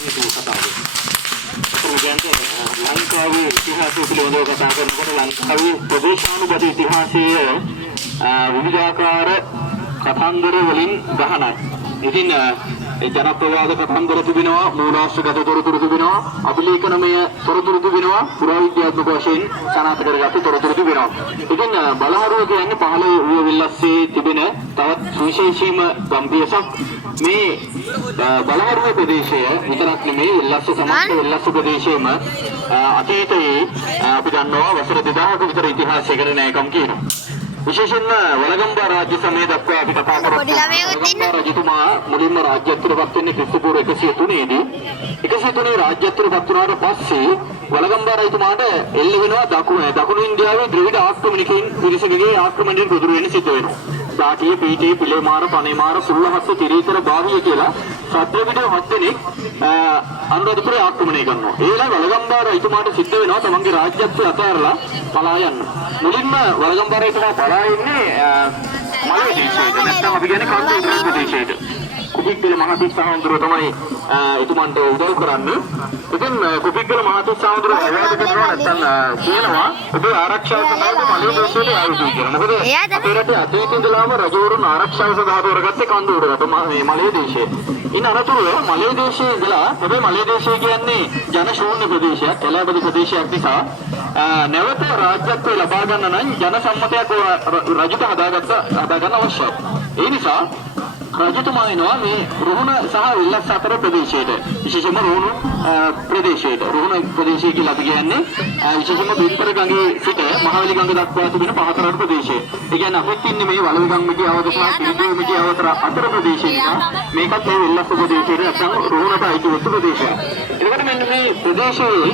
itu kata aku. Kemudian Langkawi ඉතිහාසය පිළිබඳව කතා කරනකොට ලංකාවේ ප්‍රදේශානුගත ඉතිහාසයේ විවිධාකාර කතන්දර වලින් ගහනක්. ඉතින් ඒ ජනප්‍රවාද කතන්දර තිබෙනවා, මූලාශ්‍රගත තොරතුරු තිබෙනවා, අභිලේඛනමය තොරතුරු තිබෙනවා, පුරාවිද්‍යාත්මක වශයෙන් සනාථ කරගත්තු තොරතුරු තිබෙනවා. ඉතින් බලහරුව කියන්නේ පහළ වූ විල්ලස්සේ තිබෙන තවත් සුවිශේෂීම ගම්භීරසක් මේ බලහරුව ප්‍රදේශය විතරක් නෙමෙයි විල්ලස්ස සමස්ත විල්ලස්ස ප්‍රදේශයේම අතීතයේ අපි දන්නවා වසර 2000ක විතර ඉතිහාසයකට නෑකම් කියනවා. විශේෂයෙන්ම වලගම්බා රාජ්‍ය සමය දක්වා අපි කතා කරමු. වලගම්බා රජතුමා මුලින්ම රාජ්‍යත්වයටපත් වෙන්නේ ක්‍රිස්තු පූර්ව 103 දී. 103 රාජ්‍යත්වයටපත් වුණාට පස්සේ වලගම්බා රජතුමාට එල්ල වෙනවා දකුණු ඉන්දියාවේ ද්‍රවිඩ ආක්‍රමණිකයින් පිරිසකගේ ආක්‍රමණයෙන් ගොදුරු වෙන්න සිද්ධ වෙනවා. සාටිය, පීඨේ, පිළේමාර, පනේමාර, කුල්ලහස්ස, තිරීතර, බාවිය කියලා සත්‍රවිඩ 7 දෙනෙක් අනුරාධපුරේ ආක්‍රමණය කරනවා. ඒ වෙලාවේ වලගම්බා රජතුමාට සිද්ධ වෙනවා තමන්ගේ රාජ්‍යත්වය අතහැරලා පලා යන්න. මුලින්ම වලගම්බා රජතුමා පලා ඉන්නේ මලේ දේශයට. නැත්නම් අපි කියන්නේ කන්දේ ප්‍රදේශයට. කුපිග්ගල මහතිස්සහඳුර තමයි එතුමන්ට උදව් කරන්නේ. ඉතින් කුපිග්ගල මහතිස්සහඳුර අවවාද කරනවා නැත්නම් කියනවා ඔබේ ආරක්ෂාව සඳහා මලේ දේශයට ආයුධ කියලා. මොකද අපේ රටේ අතීත ඉඳලාම රජවරුන් ආරක්ෂාව සඳහා තෝරගත්තේ කන්දෝරකට මේ මලේ දේශය. ඉන් අනතුරුව මලේ දේශයේ ඉඳලා ඔබේ මලේ දේශය කියන්නේ ජන ශූන්‍ය ප්‍රදේශයක්, එළවලු ප්‍රදේශයක් නිසා නැවත රාජ්‍යත්වය ලබා ගන්න නම් ජන සම්මතයක් රජුට හදාගන්න අවශ්‍යයි. ඒ නිසා රජතුමා එනවා මේ රුහුණ සහ විල්ලස් අතර ප්‍රදේශයට, විශේෂයෙන්ම රුහුණ ප්‍රදේශයට. රුහුණ ප්‍රදේශය කියලා අපි කියන්නේ විශේෂයෙන්ම බිම්පර ගඟේ සිට මහවැලි ගඟ දක්වා තිබෙන පහතරට ප්‍රදේශය. ඒ කියන්නේ අපිත් ඉන්නේ මේ වලවි ගඟ මිටි අවතර සහ කිරිබිය මිටි අවතර අතර ප්‍රදේශය නිසා මේකත් මේ විල්ලස් ප්‍රදේශයට නැත්නම් රුහුණට අයිති වූ ප්‍රදේශයක්. එතකොට මෙන්න මේ ප්‍රදේශයේ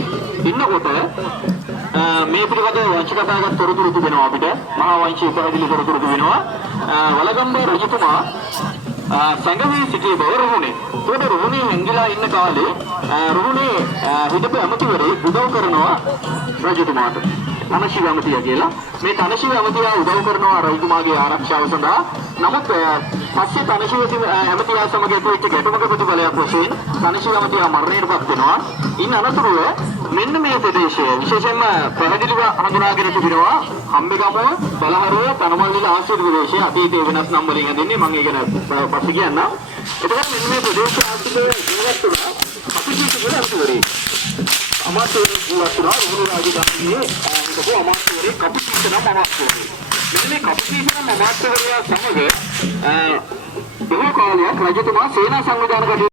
ඉන්නකොට මේ පිළිබඳව වංශකතාවක තොරතුරු තිබෙනවා අපිට. මහා වංශයේ පැහැදිලි තොරතුරු තිබෙනවා. වලගම්බා රජතුමා සංගමයේ සිටිය බව රුහුණේ. ඒකට රුහුණේ හැංගිලා ඉන්න කාලේ රුහුණේ හිටපු ඇමතිවරේ උදව් කරනවා රජතුමාට. තනශිව ඇමතියා කියලා. මේ තනශිව ඇමතියා උදව් කරනවා රජතුමාගේ ආරක්ෂාව සඳහා. නමුත් පස්සේ තනශිව ඇමතියා සමග ඇතිවෙච්ච ගැටුමක ප්‍රතිඵලයක් වශයෙන් තනශිව ඇමතියා මරණයටපත් වෙනවා. ඉන් අනතුරුව මෙන්න මේ ප්‍රදේශය විශේෂයෙන්ම පැහැදිලිව හඳුනාගෙන තිබෙනවා හම්බෙගම, බලහරුව, තනමල්විල ආශ්‍රිත ප්‍රදේශය. අතීතයේ වෙනස් නම් වලින් හඳුන්වන්නේ මම ඒක පස්සේ කියන්නම්. එතකොට මෙන්න මේ ප්‍රදේශ ආශ්‍රිත ජීවත් වුණා අපිට කියලා අතුරේ. අමාත්‍යවරු ජීවත් වුණා රුහුණු රාජධානියේ හිටපු අමාත්‍යවරේ කපුටීස නම් අමාත්‍යවරේ. මෙන්න මේ කපුටීස නම් අමාත්‍යවරයා සමග බොහෝ කාලයක් රජතුමා සේනා සංවිධාන